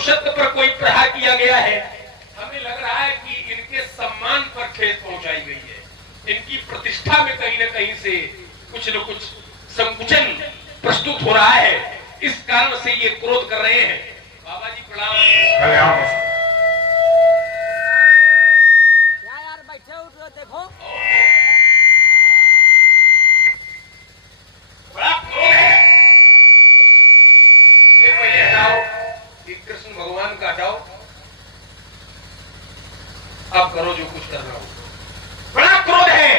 पुरुषत्व पर कोई प्रहार किया गया है। हमें लग रहा है कि इनके सम्मान पर ठेस पहुंचाई गई है, इनकी प्रतिष्ठा में कहीं न कहीं से कुछ न कुछ संकुचन प्रस्तुत हो रहा है। इस कारण से ये क्रोध कर रहे हैं। बाबा जी प्रणाम। यार बैठे उठ देखो, बड़ा क्रोध है। ये पहले हटाओ, ये कृष्ण भगवान का हटाओ, अब करो जो कुछ करना हो। बड़ा क्रोध है।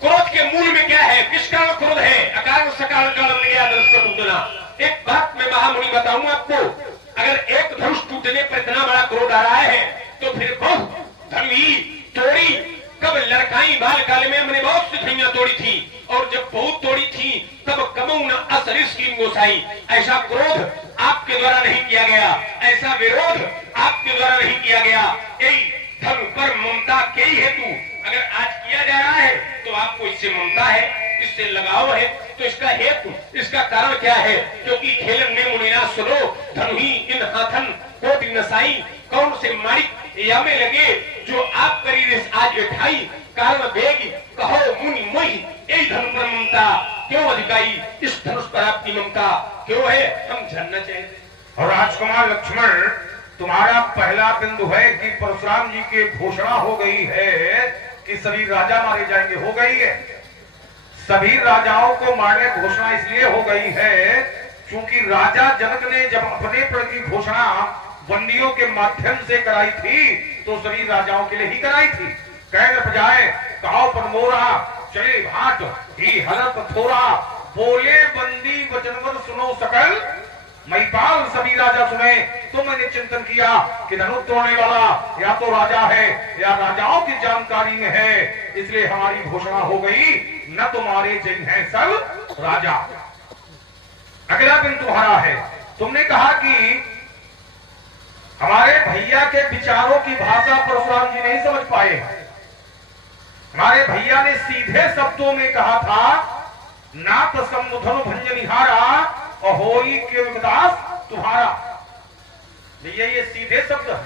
क्रोध के मूल में क्या है? किस कारण क्रोध है? अकारण सकारण काल टूटना। एक बात मैं महामुनि बताऊं आपको, अगर एक धनुष टूटने पर इतना बड़ा क्रोध आ रहा है तो फिर बहुत धनुही तोड़ी कब लड़काई बाल काल में हमने बहुत सी धनुइयां तोड़ी थी, और जब बहुत तोड़ी थी तब कबू न असरिस की गोसाई। ऐसा क्रोध आपके द्वारा नहीं किया गया, ऐसा विरोध आपके द्वारा नहीं किया गया। यही धर्म पर ममता के ही हेतु अगर आज किया जा रहा है तो आपको इससे ममता है, इससे लगाव है, तो इसका हेतु, इसका कारण क्या है? क्योंकि खेलन में मुनिना सुनो धनुही इन हाथन कोटि नसाई, कौन से मारिक या में लगे जो आप करी आज उठाई, कारण बेगी कहो मुनि मोही, यही धनुष पर ममता क्यों अधिकाई? इस धनुष पर आपकी ममता क्यों है? हम जानना चाहते। और राजकुमार लक्ष्मण, तुम्हारा पहला बिंदु है कि परशुराम जी की घोषणा हो गई है कि सभी राजा मारे जाएंगे, हो गई है। सभी राजाओं को मारने की घोषणा इसलिए हो गई है क्योंकि राजा जनक ने जब अपने प्रण की घोषणा बंदियों के माध्यम से कराई थी तो सभी राजाओं के लिए ही कराई थी। कह प्रजाए कहो पर मोरा चले भाट ही हरत थोड़ा, बोले बंदी वचनवर सुनो सकल महिपाल, सभी राजा सुने। तो मैंने चिंतन किया कि धनुष तोड़ने वाला या तो राजा है या राजाओं की जानकारी में है, इसलिए हमारी घोषणा हो गई, न तुम्हारे जिन है सब राजा। अगला दिन तुम्हारा है, तुमने कहा कि हमारे भैया के विचारों की भाषा परशुराम जी नहीं समझ पाए। हमारे भैया ने सीधे शब्दों में कहा था, नाथ समुधन भंजनिहारा अहोई के विकास तुम्हारा। भैया ये सीधे शब्द है,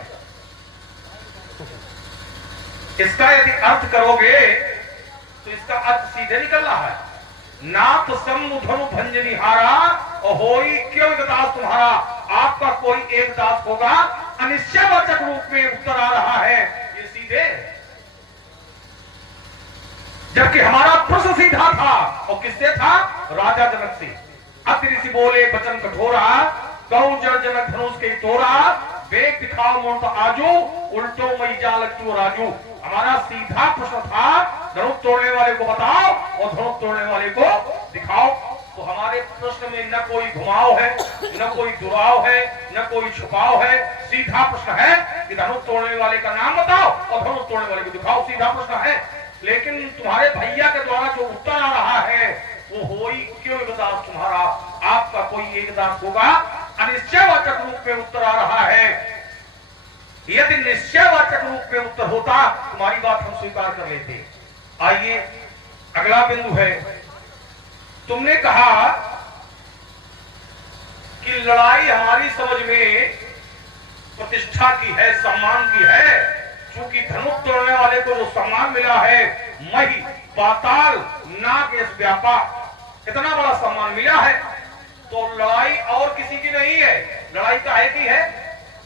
इसका यदि अर्थ करोगे तो इसका अर्थ सीधे निकल रहा है, नाथ समुधनु भंजनिहारा अहोई के विकास तुम्हारा। आपका कोई एक दास होगा, अनिश्चयवाचक रूप में उत्तर आ रहा है, ये सीधे। जबकि हमारा प्रश्न सीधा था, और किससे था? राजा जनक से। अति ऋषि बोले वचन कठोरा, कहूं जड़ जनक धनुष के तोरा, वेग दिखाओ मोट आजू, उल्टो मई जाल राजू। हमारा सीधा प्रश्न था, धनुष तोड़ने वाले को बताओ और धनुष तोड़ने वाले को दिखाओ। तो हमारे प्रश्न में न कोई घुमाव है, न कोई दुराव है, न कोई छुपाव है। सीधा प्रश्न है कि धनुष तोड़ने वाले का नाम बताओ और धनुष तोड़ने वाले को दिखाओ, सीधा प्रश्न है। लेकिन तुम्हारे भैया के द्वारा जो उत्तर आ रहा है वो होई क्यों दास तुम्हारा। आपका कोई एक दास होगा, अनिश्चयवाचक रूप में उत्तर आ रहा है। यदि निश्चयवाचक रूप में उत्तर होता तुम्हारी बात हम स्वीकार कर लेते। आइए अगला बिंदु है, तुमने कहा कि लड़ाई हमारी समझ में प्रतिष्ठा की है, सम्मान की है। क्योंकि धनुष तोड़ने वाले को जो सम्मान मिला है, मही पाताल नाग इस व्यापा, इतना बड़ा सम्मान मिला है, तो लड़ाई और किसी की नहीं है, लड़ाई काहे की है?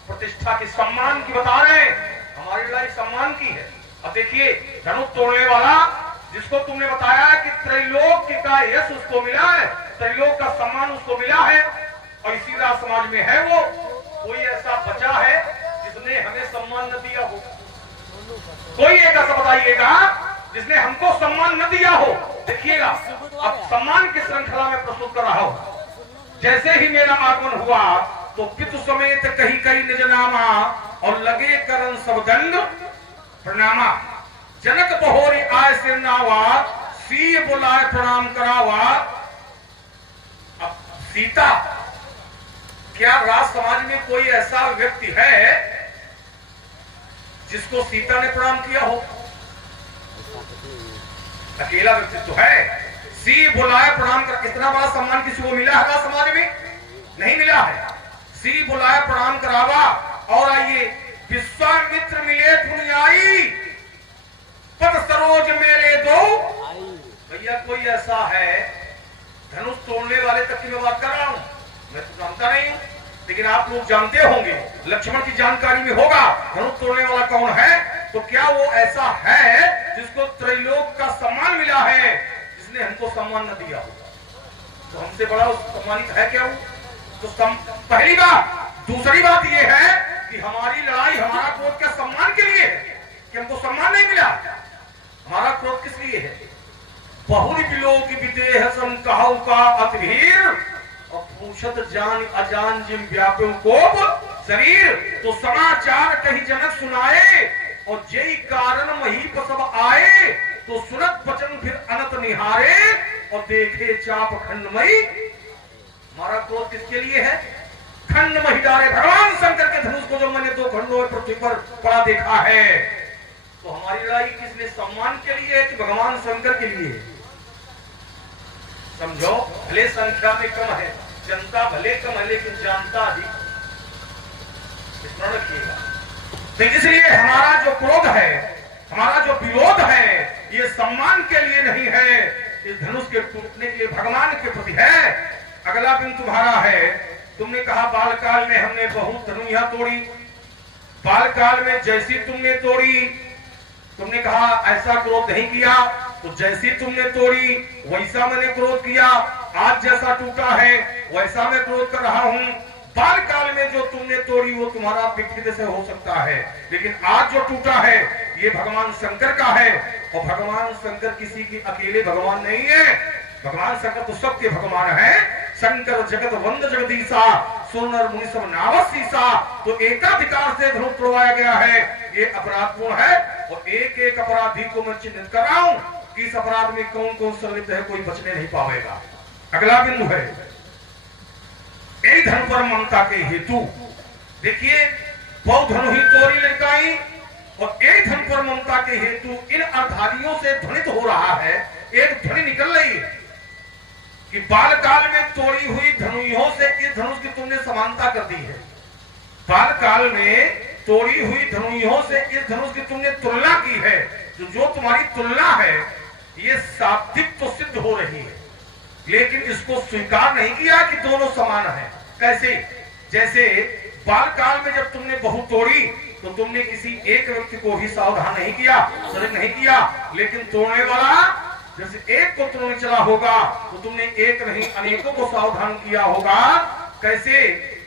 प्रतिष्ठा की, सम्मान की बता रहे हैं। हमारी लड़ाई सम्मान की है। अब देखिए, धनुष तोड़ने वाला जिसको तुमने बताया कि त्रैलोक का यश उसको मिला है, त्रैलोक का सम्मान उसको मिला है, और इसी राज समाज में है वो। कोई ऐसा बचा है जिसने हमें सम्मान न दिया हो? कोई एक ऐसा बताइएगा जिसने हमको सम्मान न दिया हो? देखिएगा, अब सम्मान की श्रृंखला में प्रस्तुत कर रहा हूं। जैसे ही मेरा आगमन हुआ तो पितु समेत कहीं कहीं निज नामा, और लगे करन सब दंड प्रणामा। जनक बहोरी आय सिरनावा, सी बुलाए प्रणाम करावा। अब सीता, क्या राज समाज में कोई ऐसा व्यक्ति है जिसको सीता ने प्रणाम किया हो? अकेला व्यक्तित्व तो है। सी बुलाए प्रणाम कर, कितना बड़ा सम्मान किसी को मिला है राज समाज में? नहीं मिला है। सी बुलाए प्रणाम करावा। और आइए, विश्वामित्र मिले पुण्याई, पद सरोज मेरे दो। भैया कोई ऐसा है, धनुष तोड़ने वाले तक की मैं बात कर रहा हूं, मैं तो जानता नहीं हूं, लेकिन आप लोग जानते होंगे, लक्ष्मण की जानकारी में होगा धनुष तोड़ने वाला कौन है। तो क्या वो ऐसा है जिसको त्रैलोक का सम्मान मिला है, जिसने हमको सम्मान न दिया होगा? तो हमसे बड़ा सम्मानित है क्या वो? तो पहली बात। दूसरी बात ये है कि हमारी लड़ाई, हमारा क्रोध क्या सम्मान के लिए है कि हमको सम्मान नहीं मिला? हमारा क्रोध किस लिए है? बहुरी बिलो की विदेह सम कहु का अतिवीर, और पूछत जान अजान जिम व्यापे कोप शरीर। तो समाचार कहीं जनक सुनाए, और जय कारण महीप सब आए। तो सुनत वचन फिर अनत निहारे, और देखे चाप खंडमयी। हमारा क्रोध किसके लिए है? खंडमयी डारे भगवान शंकर के धनुष को जो मैंने 2 खंडों में पृथ्वी पर पड़ा देखा है। तो हमारी लड़ाई किसने सम्मान के लिए है कि भगवान शंकर के लिए? समझो, भले संख्या में कम है, जनता भले कम है, लेकिन जानता अधिक। स्मरण रखिएगा। तो इसलिए हमारा जो क्रोध है, हमारा जो विरोध है, ये सम्मान के लिए नहीं है, इस धनुष के टूटने के लिए भगवान के प्रति है। अगला दिन तुम्हारा है, तुमने कहा बालकाल में हमने बहुत धनुइयां तोड़ी। बालकाल में जैसी तुमने तोड़ी, तुमने कहा ऐसा क्रोध नहीं किया, तो जैसी तुमने तोड़ी वैसा मैंने क्रोध किया। आज जैसा टूटा है वैसा मैं क्रोध कर रहा हूं। बालकाल में जो तुमने तोड़ी वो तुम्हारा व्यक्तिगत से हो सकता है, लेकिन आज जो टूटा है ये भगवान शंकर का है। और भगवान शंकर किसी की अकेले भगवान नहीं है, भगवान शंकर तो सबके भगवान है। शंकर जगत वंद जगदीशा, सुरनर मुनि सब नावसीसा। तो एकाधिकार से धनुष तोड़वाया गया है, ये अपराधपूर्ण है। और एक एक अपराधी को मैं चिन्हित कर रहा हूं कि इस अपराध में कौन कौन संलिप्त है, कोई बचने नहीं पाएगा। अगला बिंदु है, एक धन पर ममता के हेतु। देखिए, बहु धनु ही तोरी लड़काई, और एक धन पर ममता के हेतु इन अर्धारियों से ध्वनित हो रहा है, एक ध्वनि निकल रही है कि बालकाल में तोड़ी हुई धनुइयों से इस धनुष की तुमने समानता कर दी है। बालकाल में तोड़ी हुई धनुइयों से इस धनुष की तुमने तुलना की है। जो तुम्हारी तुलना है ये शाब्दिक तो सिद्ध हो रही है, लेकिन इसको स्वीकार नहीं किया कि दोनों समान हैं। कैसे? जैसे बालकाल में जब तुमने बहु तोड़ी तो तुमने किसी एक व्यक्ति को ही सावधान नहीं किया, सजग नहीं किया, लेकिन तोड़ने वाला जैसे एक को तोड़ने चला होगा तो तुमने एक नहीं अनेकों को सावधान किया होगा। कैसे?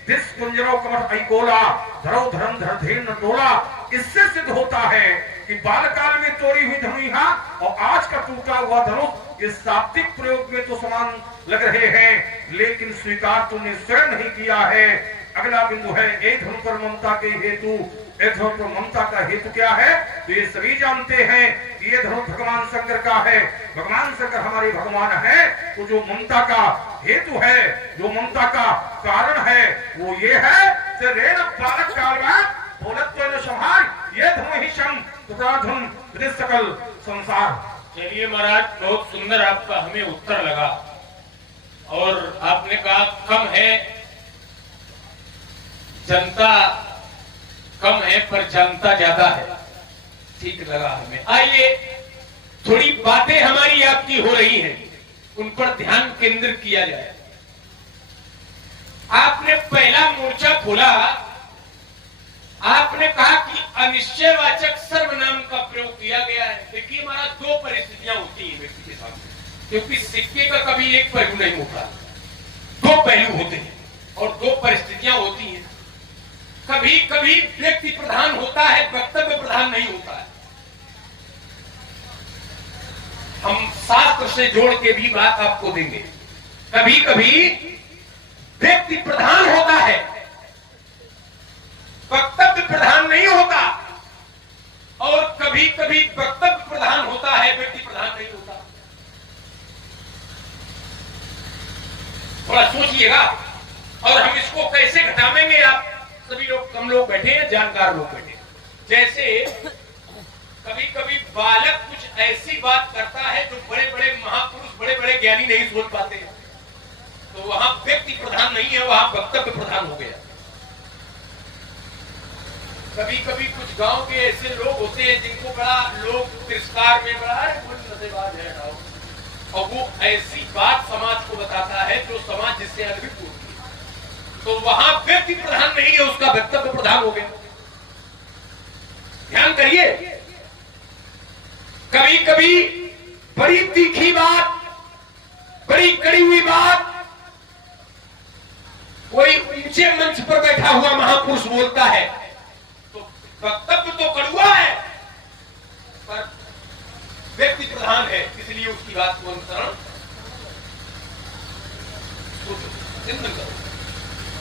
दिस कुंजरो कमठ ऐकोला, धरो धर्म धरधीर न डोला। इससे सिद्ध होता है कि बालकाल में तोड़ी हुई धनुइयां और आज का टूटा हुआ धनुष इस शाब्दिक प्रयोग में तो समान लग रहे हैं, लेकिन स्वीकार तुमने स्वयं नहीं किया है। अगला बिंदु है, एक धनु पर ममता के हेतु। एक धनु पर ममता का हेतु क्या है? तो ये सभी जानते हैं कि ये धनु भगवान शंकर का है। भगवान शंकर हमारे भगवान है। तो जो ममता का हेतु है, जो ममता का कारण है, वो ये है बालक काल में बोलत तो संहार, ये धनु ही शम धन सकल संसार। चलिए महाराज, बहुत सुंदर आपका हमें उत्तर लगा। और आपने कहा कम है, जनता कम है पर जनता ज्यादा है, ठीक लगा हमें। आइए, थोड़ी बातें हमारी आपकी हो रही हैं, उन पर ध्यान केंद्रित किया जाए। आपने पहला मोर्चा खोला, आपने कहा कि अनिश्चयवाचक सर्वनाम का प्रयोग किया गया है। देखिए महाराज, दो परिस्थितियां होती हैं व्यक्ति के सामने, क्योंकि सिक्के का कभी एक पहलू नहीं होता, दो पहलू होते हैं और दो परिस्थितियां होती हैं। कभी कभी व्यक्ति प्रधान होता है, वक्तव्य प्रधान नहीं होता है। हम शास्त्र से जोड़ के भी बात आपको देंगे। कभी कभी व्यक्ति प्रधान होता है, वक्तव्य प्रधान नहीं होता, और कभी कभी वक्तव्य प्रधान होता है, व्यक्ति प्रधान नहीं होता। थोड़ा सोचिएगा, और हम इसको कैसे घटावेंगे। आप सभी लोग, कम लोग बैठे हैं, जानकार लोग बैठे हैं। जैसे कभी कभी बालक कुछ ऐसी बात करता है जो बड़े बड़े महापुरुष, बड़े बड़े ज्ञानी नहीं सोच पाते हैं, तो वहां व्यक्ति प्रधान नहीं है, वहां वक्तव्य प्रधान हो गया। कभी कभी कुछ गांव के ऐसे लोग होते हैं जिनको बड़ा लोग तिरस्कार में बड़ा नशेबाज है और वो ऐसी बात समाज को बताता है जो समाज जिससे अनभिज्ञ होती है, तो वहां व्यक्ति प्रधान नहीं है, उसका व्यक्तित्व प्रधान हो गया। ध्यान करिए, कभी कभी बड़ी तीखी बात, बड़ी कड़ी हुई बात कोई ऊंचे मंच पर बैठा हुआ महापुरुष बोलता है तो वक्तव्य तो कड़वा है पर व्यक्ति प्रधान है, इसलिए उसकी बात को अनुसरण चिंतन करो।